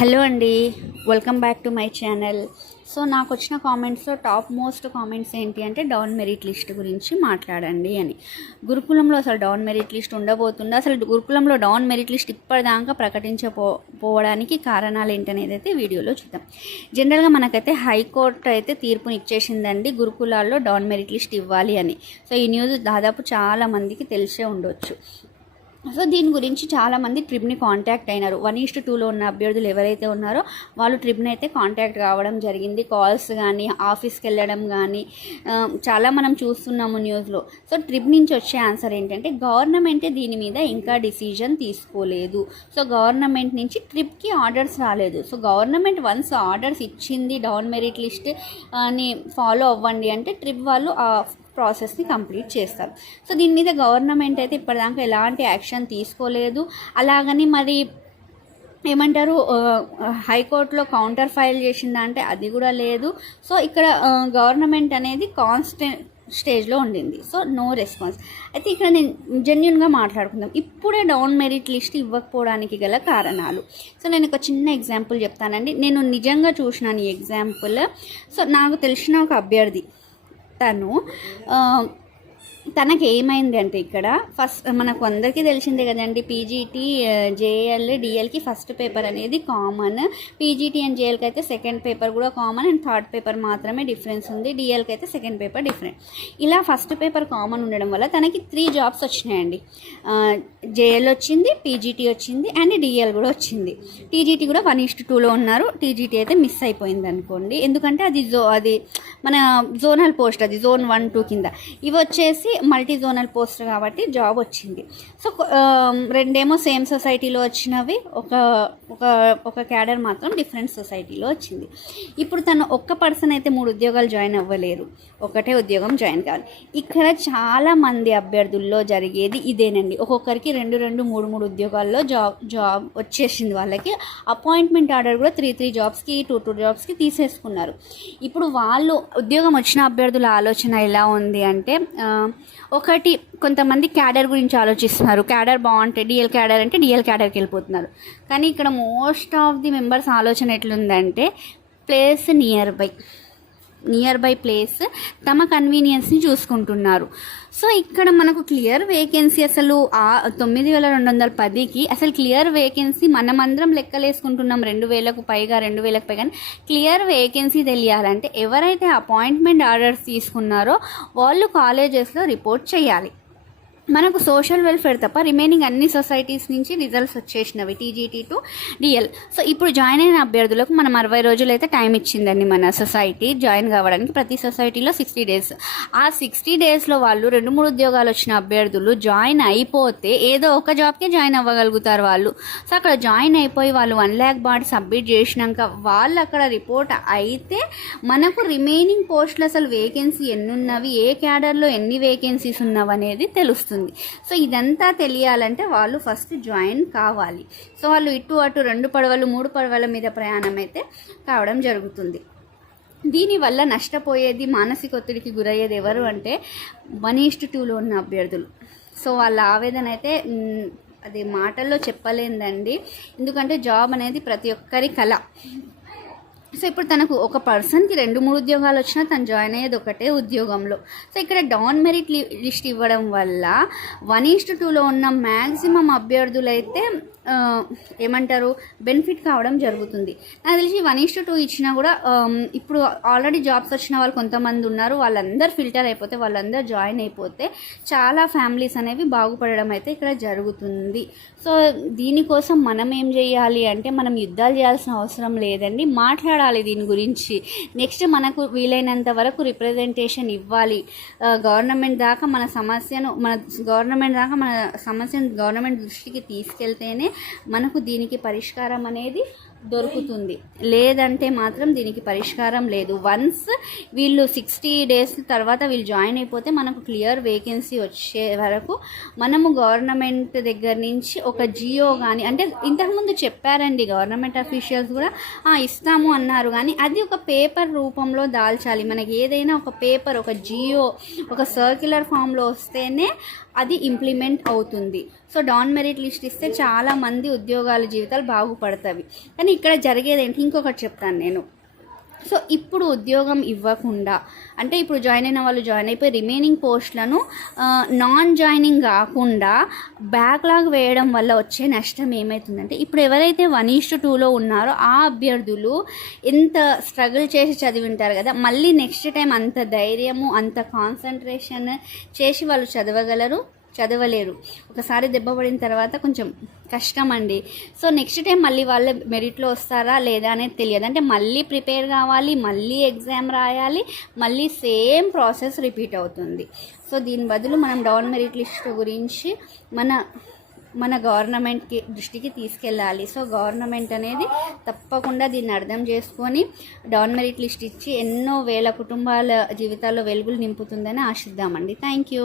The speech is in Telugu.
హలో అండి, welcome back to my channel. So నాకు వచ్చిన కామెంట్స్లో టాప్ మోస్ట్ కామెంట్స్ ఏంటి అంటే డౌన్ మెరిట్ లిస్ట్ గురించి మాట్లాడండి అని. గురుకులంలో అసలు డౌన్ మెరిట్ లిస్ట్ ఉండబోతుందా? అసలు గురుకులంలో డౌన్ మెరిట్ లిస్ట్ ఇప్పటిదాకా ప్రకటించపోవడానికి కారణాలు ఏంటనేది అయితే వీడియోలో చూద్దాం. జనరల్గా మనకైతే హైకోర్టు అయితే తీర్పుని ఇచ్చేసిందండి గురుకులాల్లో డౌన్ మెరిట్ లిస్ట్ ఇవ్వాలి అని. సో ఈ న్యూస్ దాదాపు చాలామందికి తెలిసే ఉండొచ్చు. సో దీని గురించి చాలామంది ట్రిబ్ని కాంటాక్ట్ అయినారు. 1:2లో ఉన్న అభ్యర్థులు ఎవరైతే ఉన్నారో వాళ్ళు ట్రిబ్ని అయితే కాంటాక్ట్ కావడం జరిగింది. కాల్స్ కానీ ఆఫీస్కి వెళ్ళడం కానీ చాలా మనం చూస్తున్నాము న్యూస్లో. సో ట్రిబ్ నుంచి వచ్చే ఆన్సర్ ఏంటంటే గవర్నమెంటే దీని మీద ఇంకా డిసిజన్ తీసుకోలేదు. సో గవర్నమెంట్ నుంచి ట్రిబ్కి ఆర్డర్స్ రాలేదు. సో గవర్నమెంట్ వన్స్ ఆర్డర్స్ ఇచ్చింది డౌన్ మెరిట్ లిస్ట్ అని ఫాలో అవ్వండి అంటే ట్రిబ్ వాళ్ళు ప్రాసెస్ని కంప్లీట్ చేస్తారు. సో దీని మీద గవర్నమెంట్ అయితే ఇప్పటిదాకా ఎలాంటి యాక్షన్ తీసుకోలేదు. అలాగని మరి ఏమంటారు, హైకోర్టులో కౌంటర్ ఫైల్ చేసిందా అంటే అది కూడా లేదు. సో ఇక్కడ గవర్నమెంట్ అనేది కాన్స్టెంట్ స్టేజ్లో ఉండింది. So no response. అయితే ఇక్కడ నేను జెన్యున్గా మాట్లాడుకుందాం. ఇప్పుడే డౌన్ మెరిట్ లిస్ట్ ఇవ్వకపోవడానికి గల కారణాలు. సో నేను ఒక చిన్న ఎగ్జాంపుల్ చెప్తానండి. నేను నిజంగా చూసినాను ఈ ఎగ్జాంపుల్. సో నాకు తెలిసిన ఒక అభ్యర్థి తనకి ఏమైంది అంటే ఇక్కడ ఫస్ట్ మనకు అందరికీ తెలిసిందే కదండి, పీజీటీ జేఎల్ డిఎల్కి ఫస్ట్ పేపర్ అనేది కామన్. పీజీటీ అండ్ జేఎల్కి అయితే సెకండ్ పేపర్ కూడా కామన్ అండ్ థర్డ్ పేపర్ మాత్రమే డిఫరెన్స్ ఉంది. డిఎల్కి అయితే సెకండ్ పేపర్ డిఫరెంట్. ఇలా ఫస్ట్ పేపర్ కామన్ ఉండడం వల్ల తనకి 3 జాబ్స్ వచ్చినాయండి. జేఎల్ వచ్చింది, పీజీటీ వచ్చింది అండ్ డిఎల్ కూడా వచ్చింది. టీజీటీ కూడా 1:2లో ఉన్నారు. టీజీటీ అయితే మిస్ అయిపోయింది అనుకోండి, ఎందుకంటే అది మన జోనల్ పోస్ట్, అది జోన్ 1, 2 కింద. ఇవి వచ్చేసి మల్టీ జోనల్ పోస్ట్ కాబట్టి జాబ్ వచ్చింది. సో రెండేమో సేమ్ సొసైటీలో వచ్చినవి, ఒక క్యాడర్ మాత్రం డిఫరెంట్ సొసైటీలో వచ్చింది. ఇప్పుడు తను ఒక్క పర్సన్ అయితే 3 ఉద్యోగాలు జాయిన్ అవ్వలేరు, ఒకటే ఉద్యోగం జాయిన్ కావాలి. ఇక్కడ చాలా మంది అభ్యర్థుల్లో జరిగేది ఇదేనండి. ఒక్కొక్కరికి 2, 3 ఉద్యోగాల్లో జాబ్ వచ్చేసింది. వాళ్ళకి అపాయింట్మెంట్ ఆర్డర్ కూడా 3 జాబ్స్కి 2 జాబ్స్కి తీసేసుకున్నారు. ఇప్పుడు వాళ్ళు ఉద్యోగం వచ్చిన అభ్యర్థుల ఆలోచన ఎలా ఉంది అంటే, ఒకటి కొంతమంది క్యాడర్ గురించి ఆలోచిస్తున్నారు. క్యాడర్ బాగుంటే డిఎల్ క్యాడర్ అంటే డిఎల్ క్యాడర్కి వెళ్ళిపోతున్నారు. కానీ ఇక్కడ మోస్ట్ ఆఫ్ ది మెంబర్స్ ఆలోచన ఎట్లుందంటే ప్లేస్ నియర్ బై ప్లేస్ తమ కన్వీనియన్స్ని చూసుకుంటున్నారు. సో ఇక్కడ మనకు క్లియర్ వేకెన్సీ అసలు 9,210కి అసలు క్లియర్ వేకెన్సీ మనమందరం లెక్కలేసుకుంటున్నాం 2,000కు పైగా క్లియర్ వేకెన్సీ తెలియాలంటే ఎవరైతే అపాయింట్మెంట్ ఆర్డర్స్ తీసుకున్నారో వాళ్ళు కాలేజెస్లో రిపోర్ట్ చేయాలి. మనకు సోషల్ వెల్ఫేర్ తప్ప రిమైనింగ్ అన్ని సొసైటీస్ నుంచి రిజల్ట్స్ వచ్చేసినవి టీజీటీ టు డిఎల్. సో ఇప్పుడు జాయిన్ అయిన అభ్యర్థులకు మనం 60 రోజులు అయితే టైం ఇచ్చిందండి మన సొసైటీ జాయిన్ కావడానికి. ప్రతి సొసైటీలో 60 డేస్. ఆ 60 డేస్లో వాళ్ళు 2-3 ఉద్యోగాలు వచ్చిన అభ్యర్థులు జాయిన్ అయిపోతే ఏదో ఒక జాబ్కే జాయిన్ అవ్వగలుగుతారు వాళ్ళు. సో అక్కడ జాయిన్ అయిపోయి వాళ్ళు 1 lakh బాండ్ సబ్మిట్ చేసినాక వాళ్ళు అక్కడ రిపోర్ట్ అయితే మనకు రిమైనింగ్ పోస్టులు అసలు వేకెన్సీ ఎన్ని ఉన్నవి, ఏ క్యాడర్లో ఎన్ని వేకెన్సీస్ ఉన్నవి అనేది తెలుస్తుంది. సో ఇదంతా తెలియాలంటే వాళ్ళు ఫస్ట్ జాయిన్ కావాలి. సో వాళ్ళు ఇటు అటు 2 పడవలు 3 పడవల మీద ప్రయాణం అయితే కావడం జరుగుతుంది. దీనివల్ల నష్టపోయేది, మానసిక ఒత్తిడికి గురయ్యేది ఎవరు అంటే 1:2లో ఉన్న అభ్యర్థులు. సో వాళ్ళ ఆవేదన అయితే అది మాటల్లో చెప్పలేందండి. ఎందుకంటే జాబ్ అనేది ప్రతి ఒక్కరి కల. సో ఇప్పుడు తనకు ఒక పర్సన్కి 2-3 ఉద్యోగాలు వచ్చినా తను జాయిన్ అయ్యేది ఒకటే ఉద్యోగంలో. సో ఇక్కడ డౌన్ మెరిట్ లిస్ట్ ఇవ్వడం వల్ల 1:2లో ఉన్న మ్యాక్సిమం అభ్యర్థులైతే ఏమంటారు బెనిఫిట్ కావడం జరుగుతుంది. నాకు తెలిసి 1:2 ఇచ్చినా కూడా ఇప్పుడు ఆల్రెడీ జాబ్స్ వచ్చిన వాళ్ళు కొంతమంది ఉన్నారు. వాళ్ళందరూ ఫిల్టర్ అయిపోతే, వాళ్ళందరూ జాయిన్ అయిపోతే చాలా ఫ్యామిలీస్ అనేవి బాగుపడడం అయితే ఇక్కడ జరుగుతుంది. సో దీనికోసం మనం ఏం చేయాలి అంటే మనం యుద్ధాలు చేయాల్సిన అవసరం లేదండి, మాట్లాడాలి దీని గురించి. నెక్స్ట్ మనకు వీలైనంత వరకు రిప్రజెంటేషన్ ఇవ్వాలి. గవర్నమెంట్ దాకా మన సమస్యను గవర్నమెంట్ దృష్టికి తీసుకెళ్తేనే మనకు దీనికి పరిష్కారం అనేది దొరుకుతుంది. లేదంటే మాత్రం దీనికి పరిష్కారం లేదు. వన్స్ వీళ్ళు 60 డేస్ తర్వాత వీళ్ళు జాయిన్ అయిపోతే మనకు క్లియర్ వేకెన్సీ వచ్చే వరకు మనము గవర్నమెంట్ దగ్గర నుంచి ఒక జియో కానీ, అంటే ఇంతకుముందు చెప్పారండి గవర్నమెంట్ అఫీషియల్స్ కూడా ఇస్తాము అన్నారు, కానీ అది ఒక పేపర్ రూపంలో దాల్చాలి. మనకి ఏదైనా ఒక పేపర్, ఒక జియో, ఒక సర్క్యులర్ ఫామ్లో వస్తేనే అది ఇంప్లిమెంట్ అవుతుంది. సో డౌన్ మెరిట్ లిస్ట్ ఇస్తే చాలామంది ఉద్యోగాల జీవితాలు బాగుపడతాయి. కానీ కానీ ఇక్కడ జరిగేది ఏంటి, ఇంకొకటి చెప్తాను నేను. సో ఇప్పుడు ఉద్యోగం ఇవ్వకుండా, అంటే ఇప్పుడు జాయిన్ అయిన వాళ్ళు జాయిన్ అయిపోయి రిమైనింగ్ పోస్టులను నాన్ జాయినింగ్ కాకుండా బ్యాక్లాగ్ వేయడం వల్ల వచ్చే నష్టం ఏమవుతుందంటే, ఇప్పుడు ఎవరైతే 1:2లో ఉన్నారో ఆ అభ్యర్థులు ఎంత స్ట్రగుల్ చేసి చదివింటారు కదా, మళ్ళీ నెక్స్ట్ టైం అంత ధైర్యము అంత కాన్సన్ట్రేషన్ చేసి వాళ్ళు చదవలేరు. ఒకసారి దెబ్బ పడిన తర్వాత కొంచెం కష్టం అండి. సో నెక్స్ట్ టైం మళ్ళీ వాళ్ళ మెరిట్లో వస్తారా లేదా అనేది తెలియదు. అంటే మళ్ళీ ప్రిపేర్ కావాలి, మళ్ళీ ఎగ్జామ్ రాయాలి, మళ్ళీ సేమ్ ప్రాసెస్ రిపీట్ అవుతుంది. సో దీని బదులు మనం డౌన్ మెరిట్ లిస్ట్ గురించి మన గవర్నమెంట్కి దృష్టికి తీసుకెళ్ళాలి. సో గవర్నమెంట్ అనేది తప్పకుండా దీన్ని అర్థం చేసుకొని డౌన్ మెరిట్ లిస్ట్ ఇచ్చి ఎన్నో వేల కుటుంబాల జీవితాల్లో వెలుగులు నింపుతుందని ఆశిద్దామండి. Thank you.